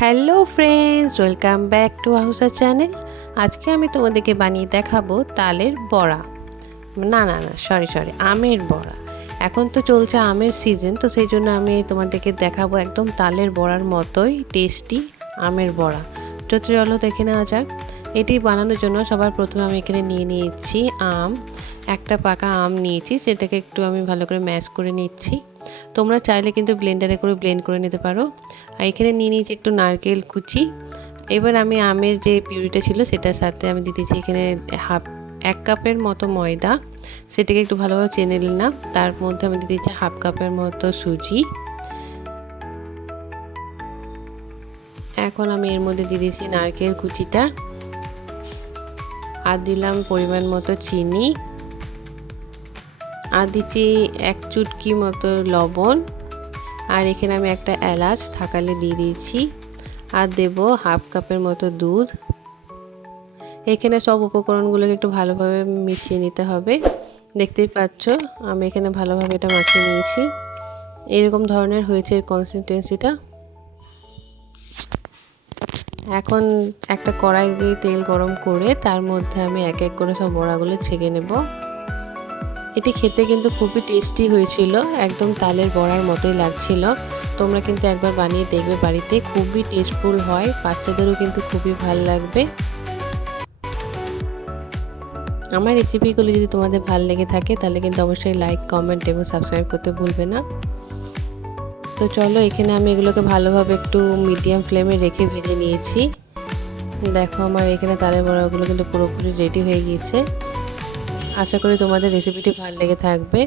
Hello friends, welcome back to আহুসা channel. আজকে আমি তোমাদেরকে বানিয়ে দেখাবো তালের বড়া। সরি আমের বড়া। এখন তো চলছে আমের সিজন, তো সেই জন্য আমি তোমাদেরকে দেখাবো একদম তালের বড়ার মতোই টেস্টি আমের বড়া। তো চলো দেখে নেওয়া যাক। এটি বানানোর জন্য সবার প্রথমে আমি এখানে নিয়ে নিয়েছি আম। একটা পাকা আম নিয়েছি, সেটাকে একটু আমি ভালো করে ম্যাশ করে নিচ্ছি। তোমরা চাইলে কিন্তু ব্লেন্ডারে করে ব্লেন্ড করে নিতে পারো। আর এখানে নিয়ে নিয়েছি একটু নারকেল কুচি। এবার আমি আমের যে পিউরিটা ছিল সেটার সাথে আমি দিতেছি এখানে এক কাপের মতো ময়দা। সেটাকে একটু ভালোভাবে চেনে নিলাম। তার মধ্যে আমি দিতেছি হাফ কাপের মতো সুজি। এখন আমি এর মধ্যে দিয়ে দিয়েছি নারকেল কুচিটা, আর দিলাম পরিমাণ মতো চিনি, আর দিচ্ছি এক চুটকি মতো লবণ, আর এখানে আমি একটা এলাচ থাকালে দিয়ে দিয়েছি, আর দেব হাফ কাপের মতো দুধ। এখানে সব উপকরণগুলোকে একটু ভালোভাবে মিশিয়ে নিতে হবে। দেখতেই পাচ্ছ আমি এখানে ভালোভাবে এটা মাখিয়ে নিয়েছি। এরকম ধরনের হয়েছে এর কনসিস্টেন্সিটা। এখন একটা কড়াই দিয়ে তেল গরম করে তার মধ্যে আমি এক এক করে সব বড়াগুলো ছেঁকে নেব। এটি খেতে কিন্তু খুবই টেস্টি হয়েছিল, একদম তালের বড়ার মতোই লাগছিল। তোমরা কিন্তু একবার বানিয়ে দেখবে বাড়িতে, খুবই টেস্টফুল হয়, বাচ্চাদেরও কিন্তু খুবই ভালো লাগবে। আমার রেসিপিগুলো যদি তোমাদের ভালো লেগে থাকে তাহলে কিন্তু অবশ্যই লাইক, কমেন্ট এবং সাবস্ক্রাইব করতে ভুলবে না। তো চলো, এখানে আমি এগুলোকে ভালোভাবে একটু মিডিয়াম ফ্লেমে রেখে ভেজে নিয়েছি। দেখো আমার এখানে তালের বড়াগুলো কিন্তু পুরোপুরি রেডি হয়ে গিয়েছে। আশা করি তোমাদের রেসিপিটি ভালো লেগে থাকবে।